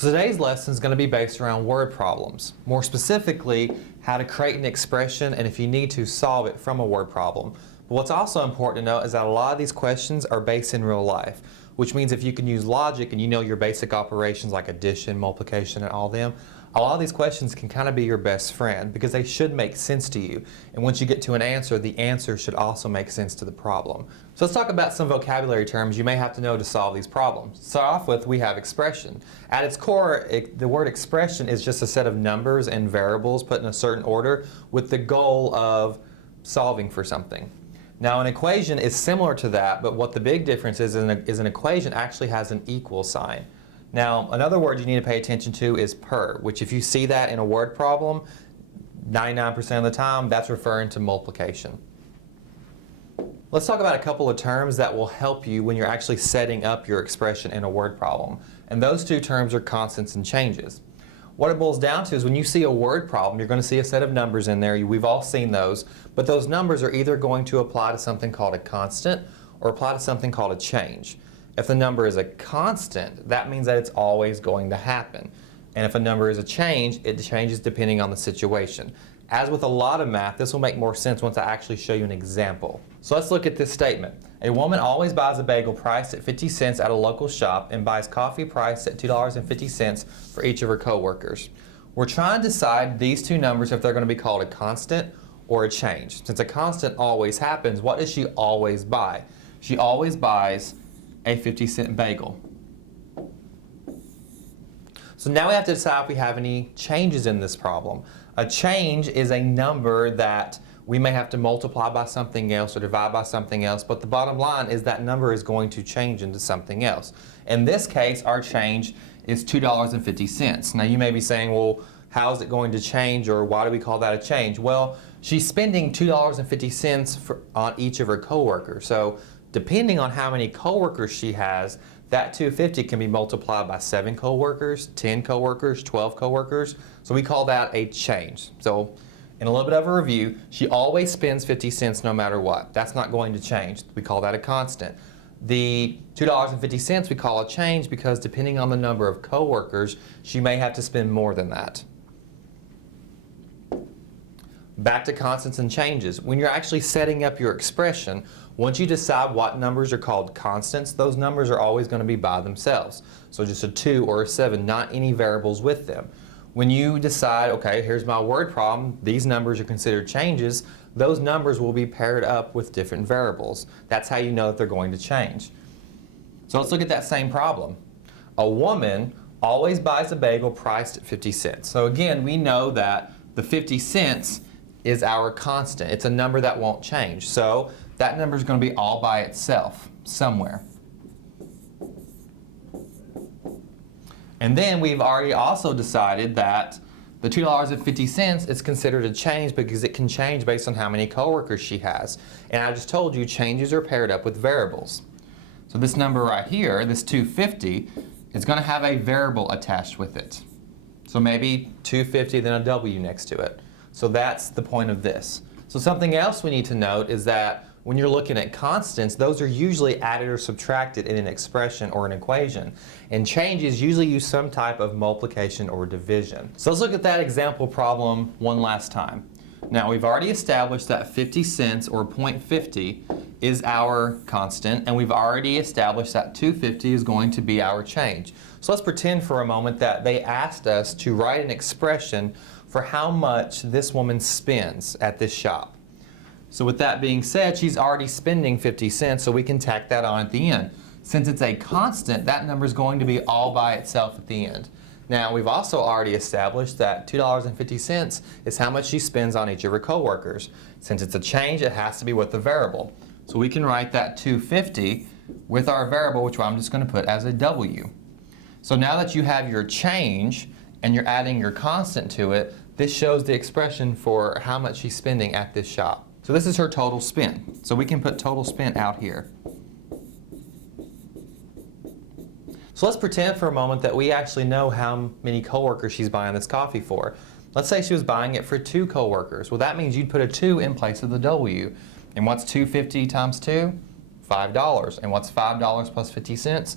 So today's lesson is going to be based around word problems. More specifically, how to create an expression and if you need to, solve it from a word problem. But what's also important to note is that a lot of these questions are based in real life, which means if you can use logic and you know your basic operations like addition, multiplication, and all them, a lot of these questions can kind of be your best friend because they should make sense to you. And once you get to an answer, the answer should also make sense to the problem. So let's talk about some vocabulary terms you may have to know to solve these problems. To start off with, we have expression. At its core, the word expression is just a set of numbers and variables put in a certain order with the goal of solving for something. Now, an equation is similar to that, but what the big difference is an equation actually has an equal sign. Now, another word you need to pay attention to is per, which if you see that in a word problem, 99% of the time, that's referring to multiplication. Let's talk about a couple of terms that will help you when you're actually setting up your expression in a word problem. And those two terms are constants and changes. What it boils down to is when you see a word problem, you're going to see a set of numbers in there. We've all seen those. But those numbers are either going to apply to something called a constant or apply to something called a change. If the number is a constant, that means that it's always going to happen. And if a number is a change, it changes depending on the situation. As with a lot of math, this will make more sense once I actually show you an example. So let's look at this statement. A woman always buys a bagel priced at 50 cents at a local shop and buys coffee priced at $2.50 for each of her coworkers. We're trying to decide these two numbers if they're going to be called a constant or a change. Since a constant always happens, what does she always buy? She always buys a 50-cent bagel. So now we have to decide if we have any changes in this problem. A change is a number that we may have to multiply by something else or divide by something else, but the bottom line is that number is going to change into something else. In this case, our change is $2.50. Now you may be saying, well, how is it going to change, or why do we call that a change? Well, she's spending $2.50 on each of her coworkers. So depending on how many coworkers she has, that $2.50 can be multiplied by 7 coworkers, 10 coworkers, 12 coworkers. So we call that a change. So in a little bit of a review, she always spends 50 cents no matter what. That's not going to change. We call that a constant. The $2.50 we call a change because depending on the number of coworkers, she may have to spend more than that. Back to constants and changes. When you're actually setting up your expression, once you decide what numbers are called constants, those numbers are always going to be by themselves. So just a 2 or a 7, not any variables with them. When you decide, okay, here's my word problem, these numbers are considered changes, those numbers will be paired up with different variables. That's how you know that they're going to change. So let's look at that same problem. A woman always buys a bagel priced at 50 cents. So again, we know that the 50 cents is our constant. It's a number that won't change. So that number is going to be all by itself somewhere. And then we've already also decided that the $2.50 is considered a change because it can change based on how many coworkers she has. And I just told you changes are paired up with variables. So this number right here, this $2.50, is going to have a variable attached with it. So maybe $2.50 then a W next to it. So that's the point of this. So something else we need to note is that when you're looking at constants, those are usually added or subtracted in an expression or an equation. And changes usually use some type of multiplication or division. So let's look at that example problem one last time. Now we've already established that 50 cents or 0.50 is our constant, and we've already established that 250 is going to be our change. So let's pretend for a moment that they asked us to write an expression for how much this woman spends at this shop. So with that being said, she's already spending 50 cents, so we can tack that on at the end. Since it's a constant, that number is going to be all by itself at the end. Now, we've also already established that $2.50 is how much she spends on each of her coworkers. Since it's a change, it has to be with the variable. So we can write that $2.50 with our variable, which I'm just going to put as a W. So now that you have your change and you're adding your constant to it, this shows the expression for how much she's spending at this shop. So this is her total spend. So we can put total spend out here. So let's pretend for a moment that we actually know how many coworkers she's buying this coffee for. Let's say she was buying it for 2 coworkers. Well, that means you'd put a 2 in place of the W. And what's $2.50 times 2? $5. And what's $5 plus 50 cents?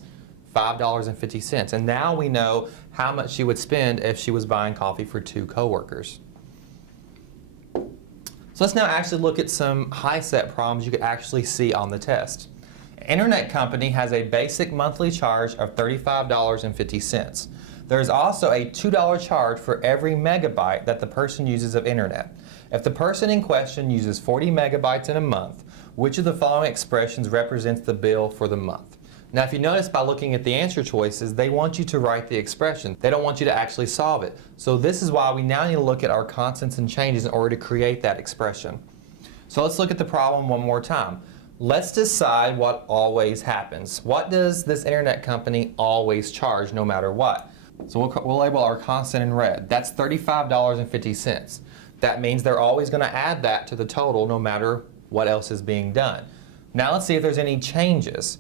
$5.50. And now we know how much she would spend if she was buying coffee for 2 coworkers. So let's now actually look at some high-set problems you could actually see on the test. An internet company has a basic monthly charge of $35.50. There is also a $2 charge for every megabyte that the person uses of internet. If the person in question uses 40 megabytes in a month, which of the following expressions represents the bill for the month? Now, if you notice by looking at the answer choices, they want you to write the expression. They don't want you to actually solve it. So this is why we now need to look at our constants and changes in order to create that expression. So let's look at the problem one more time. Let's decide what always happens. What does this internet company always charge no matter what? So we'll label our constant in red. That's $35.50. That means they're always going to add that to the total no matter what else is being done. Now let's see if there's any changes.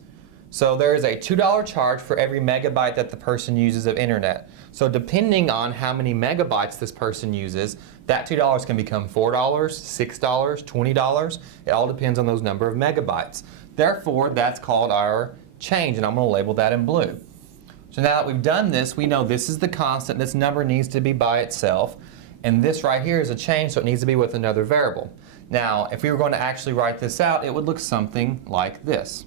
So there is a $2 charge for every megabyte that the person uses of internet. So depending on how many megabytes this person uses, that $2 can become $4, $6, $20. It all depends on those number of megabytes. Therefore, that's called our change, and I'm going to label that in blue. So now that we've done this, we know this is the constant. This number needs to be by itself. And this right here is a change, so it needs to be with another variable. Now, if we were going to actually write this out, it would look something like this.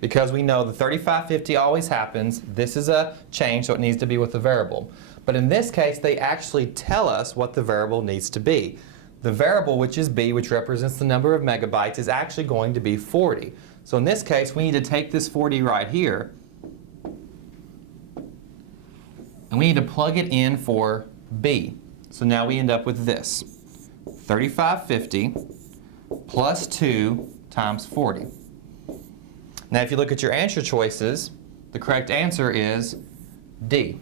Because we know the 3550 always happens, this is a change, so it needs to be with a variable. But in this case, they actually tell us what the variable needs to be. The variable, which is b, which represents the number of megabytes, is actually going to be 40. So in this case, we need to take this 40 right here, and we need to plug it in for b. So now we end up with this, 3550 plus 2 times 40. Now if you look at your answer choices, the correct answer is D.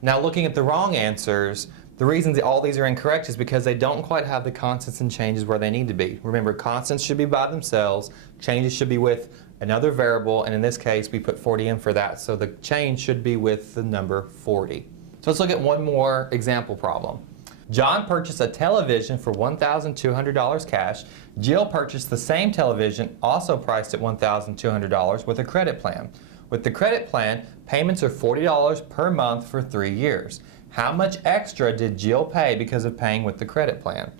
Now looking at the wrong answers, the reason that all these are incorrect is because they don't quite have the constants and changes where they need to be. Remember, constants should be by themselves, changes should be with another variable, and in this case we put 40 in for that, so the change should be with the number 40. So let's look at one more example problem. John purchased a television for $1,200 cash. Jill purchased the same television, also priced at $1,200, with a credit plan. With the credit plan, payments are $40 per month for 3 years. How much extra did Jill pay because of paying with the credit plan?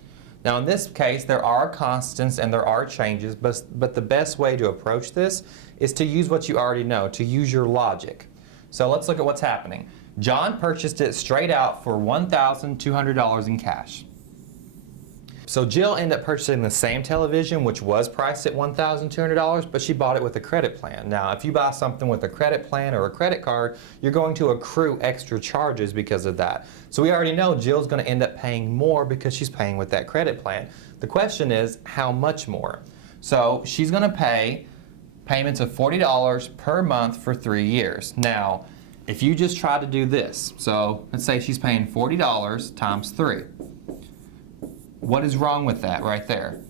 Now in this case, there are constants and there are changes, but the best way to approach this is to use what you already know, to use your logic. So let's look at what's happening. John purchased it straight out for $1,200 in cash. So Jill ended up purchasing the same television, which was priced at $1,200, but she bought it with a credit plan. Now, if you buy something with a credit plan or a credit card, you're going to accrue extra charges because of that. So we already know Jill's going to end up paying more because she's paying with that credit plan. The question is, how much more? So she's going to pay payments of $40 per month for 3 years. Now, if you just try to do this, so let's say she's paying $40 times 3. What is wrong with that right there?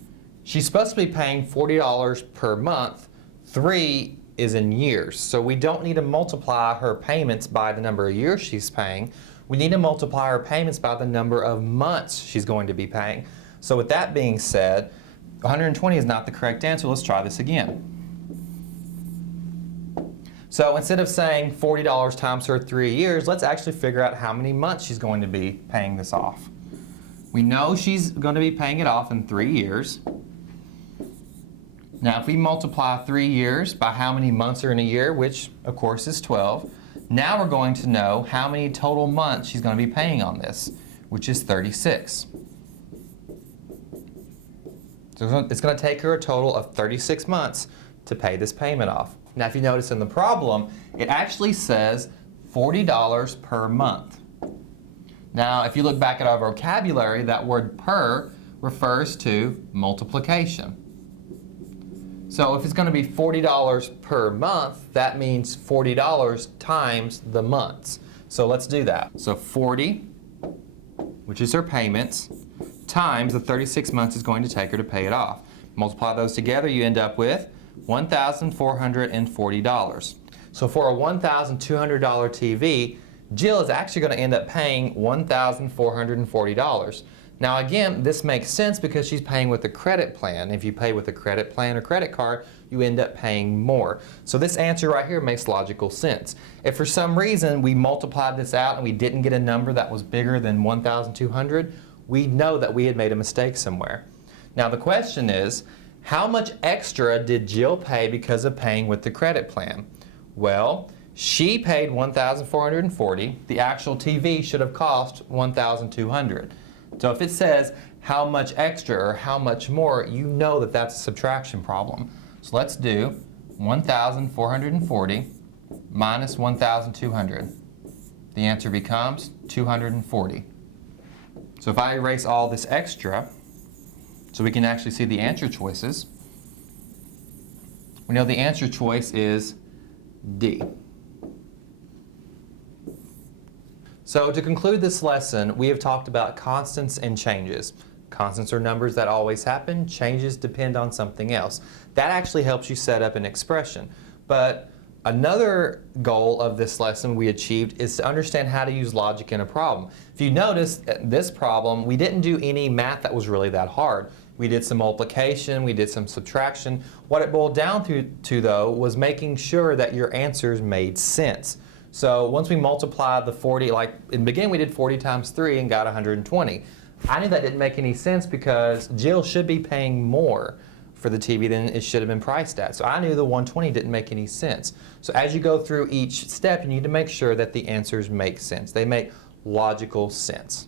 She's supposed to be paying $40 per month. 3 is in years, so we don't need to multiply her payments by the number of years she's paying. We need to multiply her payments by the number of months she's going to be paying. So with that being said, 120 is not the correct answer. Let's try this again. So instead of saying $40 times her 3 years, let's actually figure out how many months she's going to be paying this off. We know she's going to be paying it off in 3 years. Now if we multiply 3 years by how many months are in a year, which of course is 12, now we're going to know how many total months she's going to be paying on this, which is 36. So it's going to take her a total of 36 months to pay this payment off. Now if you notice in the problem, it actually says $40 per month. Now if you look back at our vocabulary, that word per refers to multiplication. So if it's going to be $40 per month, that means $40 times the months. So let's do that. So 40, which is her payments, times the 36 months is going to take her to pay it off. Multiply those together, you end up with $1,440. So for a $1,200 TV, Jill is actually going to end up paying $1,440. Now again, this makes sense because she's paying with a credit plan. If you pay with a credit plan or credit card, you end up paying more. So this answer right here makes logical sense. If for some reason we multiplied this out and we didn't get a number that was bigger than 1,200, we know that we had made a mistake somewhere. Now the question is, how much extra did Jill pay because of paying with the credit plan? Well, she paid $1,440. The actual TV should have cost $1,200. So if it says how much extra or how much more, you know that that's a subtraction problem. So let's do 1,440 minus 1,200. The answer becomes 240. So if I erase all this extra, so we can actually see the answer choices, we know the answer choice is D. So to conclude this lesson, we have talked about constants and changes. Constants are numbers that always happen. Changes depend on something else. That actually helps you set up an expression. But another goal of this lesson we achieved is to understand how to use logic in a problem. If you notice, this problem, we didn't do any math that was really that hard. We did some multiplication, we did some subtraction. What it boiled down to though, was making sure that your answers made sense. So once we multiplied the 40, like in the beginning we did 40 times 3 and got 120. I knew that didn't make any sense because Jill should be paying more for the TV than it should have been priced at. So I knew the 120 didn't make any sense. So as you go through each step, you need to make sure that the answers make sense. They make logical sense.